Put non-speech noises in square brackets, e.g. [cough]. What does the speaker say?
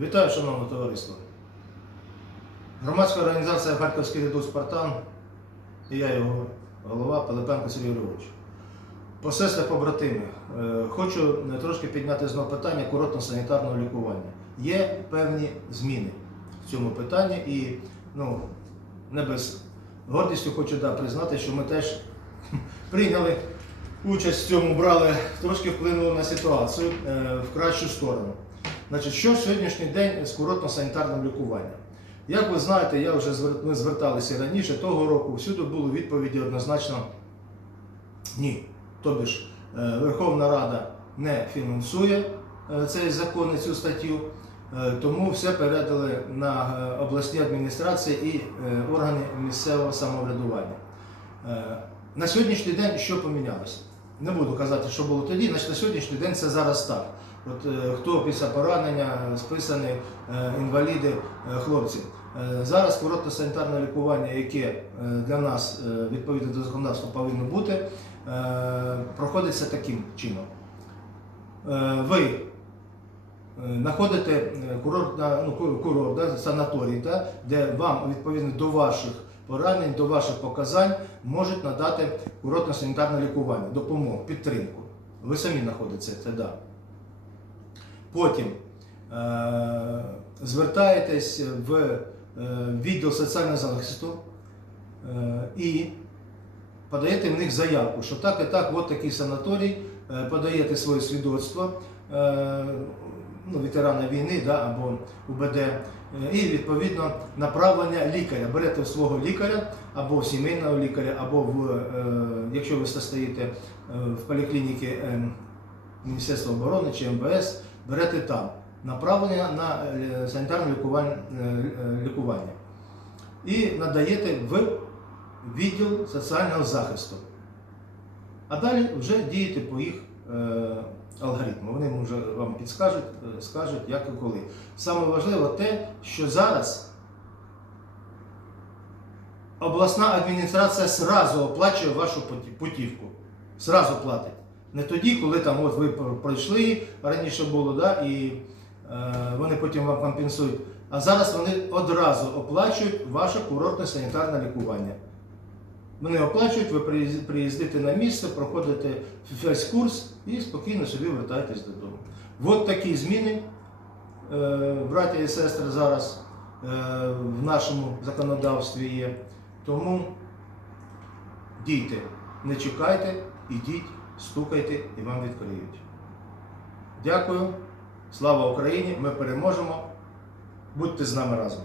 Вітаю, шановне товариство. Громадська організація Харківський ряду Спартан і я його голова Пилипенко Сергій Григорович. Посестри побратими, е, хочу е, трошки підняти знову питання курортно-санітарного лікування. Є певні зміни в цьому питанні і ну, не без гордістю хочу да, признати, що ми теж [laughs] прийняли участь в цьому, брали, трошки вплинули на ситуацію е, в кращу сторону. Значить, що сьогоднішній день з курортно-санітарним лікуванням? Як ви знаєте, я вже ми зверталися раніше того року, всюди були відповіді однозначно ні. Тобто ж е, Верховна Рада не фінансує е, цей закон і цю статтю, е, тому все передали на обласні адміністрації і органи місцевого самоврядування. На сьогоднішній день що помінялося? Не буду казати, що було тоді, значить на сьогоднішній день це зараз так. От е, хто після поранення, списані е, інваліди, е, хлопці. Зараз коротке санітарне лікування, яке для нас відповідно до законодавства повинно бути, проходиться таким чином. Ви знаходите курорт, ну, курорт да, санаторій, да, де вам відповідно до ваших поранень, до ваших показань можуть надати курортне санітарне лікування, допомогу, підтримку. Ви самі знаходитеся, да. Потім е, звертаєтесь в е, відділ соціального захисту е, і подаєте в них заявку, що так і так, от такий санаторій, е, подаєте своє свідоцтво е, ну, ветерана війни да, або УБД, е, і відповідно направлення лікаря. Берете свого лікаря або сімейного лікаря, або в, е, якщо ви стоїте е, в поліклініці е, Міністерства оборони чи МВС, берете там направлення на санітарне лікування і надаєте в відділ соціального захисту. А далі вже дієте по їх алгоритму. Вони вже вам підскажуть, е, скажуть, як і коли. Саме важливо те, що зараз обласна адміністрація сразу оплачує вашу путі- путівку. Сразу платить. Не тоді, коли там от ви пройшли, раніше було, да, і е, вони потім вам компенсують. А зараз вони одразу оплачують ваше курортне санітарне лікування. Вони оплачують, ви приїздите на місце, проходите весь курс і спокійно собі вертаєтесь додому. От такі зміни, е, браття і сестри, зараз е, в нашому законодавстві є. Тому дійте, не чекайте, ідіть, стукайте і вам відкриють. Дякую. Слава Україні! Ми переможемо. Будьте з нами разом.